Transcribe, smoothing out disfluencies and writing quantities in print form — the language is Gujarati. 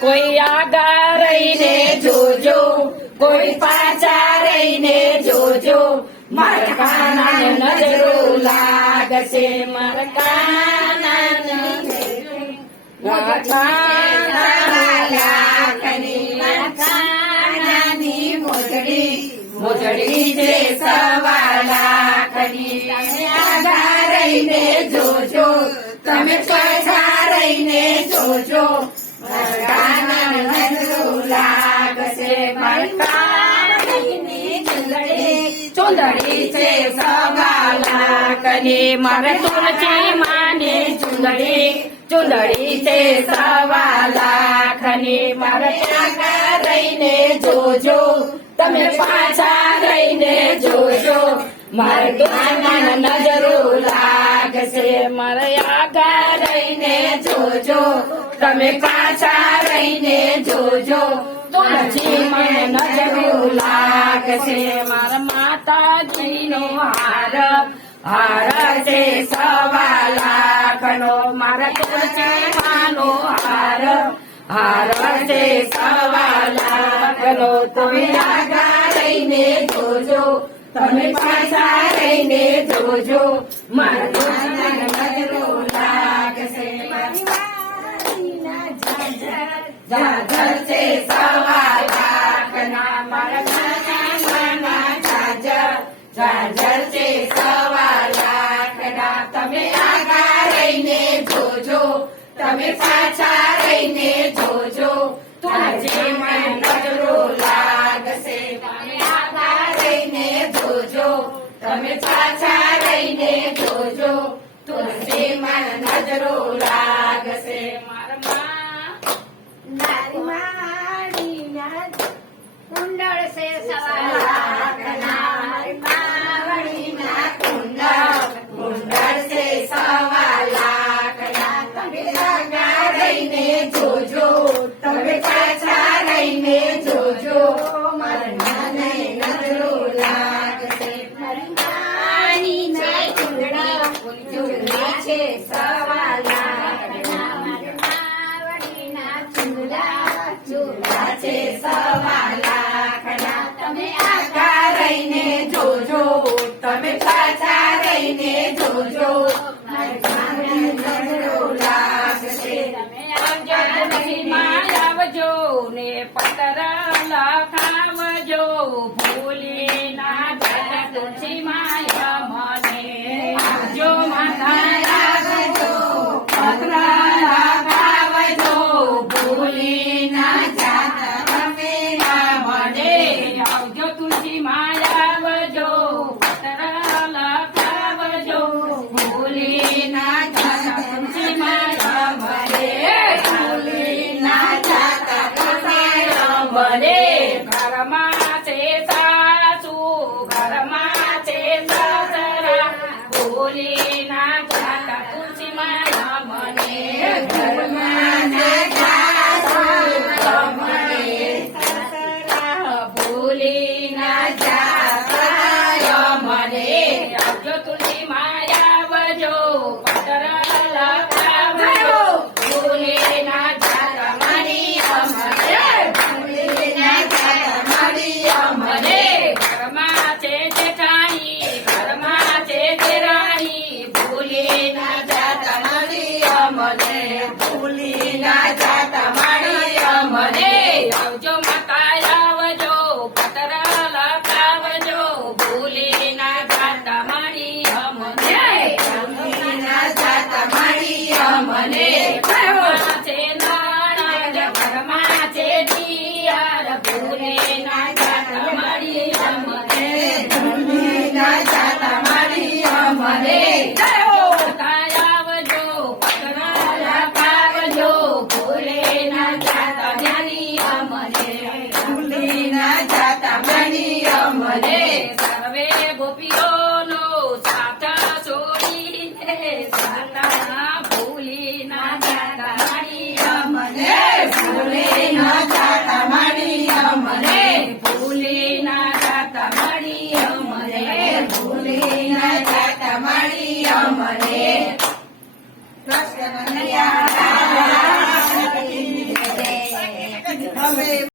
કોઈ આગા રહીને જોજો, કોઈ પાછા રહીને જોજો, મારા કાનાને નજરો લાગશે, મારા કાનાને કાનાની મોજડી છે 1.25 લાખની. તમે આગા રહીને જોજો, તમે પાછા રહીને જોજો, ચુંદડી છે 1.25 લાખની. મારે તુલસી માની ચુંદડી છે 1.25 લાખની. મારે આગા રહીને જોજો, તમે પાછા રહીને જોજો, મારે કાનાને નજરો લાગશે, મારે આગા રહીને જોજો, તમે પાછા રહીને જોજો, તુલસી મને નજરો લાગશે. મારા માતાજીનો હાર છે 1.25 લાખનો. મારા તુલસી માનો હાર છે 1.25 લાખનો. તમે આગા રહીને જોજો, તમે પાછા રહીને જોજો, મારા કાનાને નજરો લાગશે. જાજર છે 1.25 લાખના. મારા કાનાના જાજર છે 1.25 લાખના. તમે આગા રહીને જોજો, તમે પાછા રહીને જોજો, તુલસી મને નજરો લાગશે. તમે આગા રહીને જોજો, તમે પાછા રહીને જોજો, તુલસી મને નજરો લાગશે. કુંડળ છે 1.25 લાખના. માવડીના કુંડળ છે 1.25 લાખના. તમે આગા રહીને જોજો, તમે પાછા રહીને જોજો, મારા નજરો લાગશે. મારી ચૂંદડી છે 1.25 લાખના. માવડીના ચૂંદડા છે 1.25 લાખના. તમે આગા રહીને જોજો, તમે પાછા રહીને જોજો, મારા નજરો લાગશે. તુલસીમાં આવજો ને પત્ર લખાવજો, ભૂલી ના જતા તુલસીમાં મને આવજો, માતા આવજો, પત્ર લખાવજો, ભૂલી ના જતા તમે મને આવજો, તુલસીમાં આવજો, પત્ર લખાવજો, ભૂલી ના જતા તુલસીમાં મને, ભૂલી ના જતા તમે મને. ઘરમાં છે સાસુ, ઘરમાં છે સસરા, ભૂલી ના જતા તુલસીમાં મને. ઘરમાં ના સાસુ, મને સસરા, ભૂલી ના જતા મને આવજો, તુલસીમાં આવજો, પત્ર લખાવજો, ભૂલી ના જતા મારી અમને, ભૂલી ના જતા મારી અમને. ઘરમાં છે જેઠાણી, ઘરમાં છે દેરાણી, ભૂલી ના જતા મારી અમને, ભૂલી ના જતા મારી અમને. આવજો માતા આવજો, પત્ર લખાવજો, ભૂલી ના જતા મારી અમને, ભૂલી ના જતા મારી અમને. ઘરમાં છે નણંદ, ઘરમાં છે દિયર, ભૂલી ના જતા મારી અમને, ભૂલી ના જતા મારી અમને. માતા આવજો, પત્ર લખાવજો, ભૂલી ના જતા મારી અમને, ભૂલી ના જતા મારી અમને. સર્વે ગોપીઓનો સાથ છોડીને સાતા ભૂલી ના જતા મારી અમને, ભૂલી ના જતા મારી અમને, ભૂલી ના જતા મારી અમને, ભૂલી ના જતા મારી અમને. કૃષ્ણ કનૈયા અમે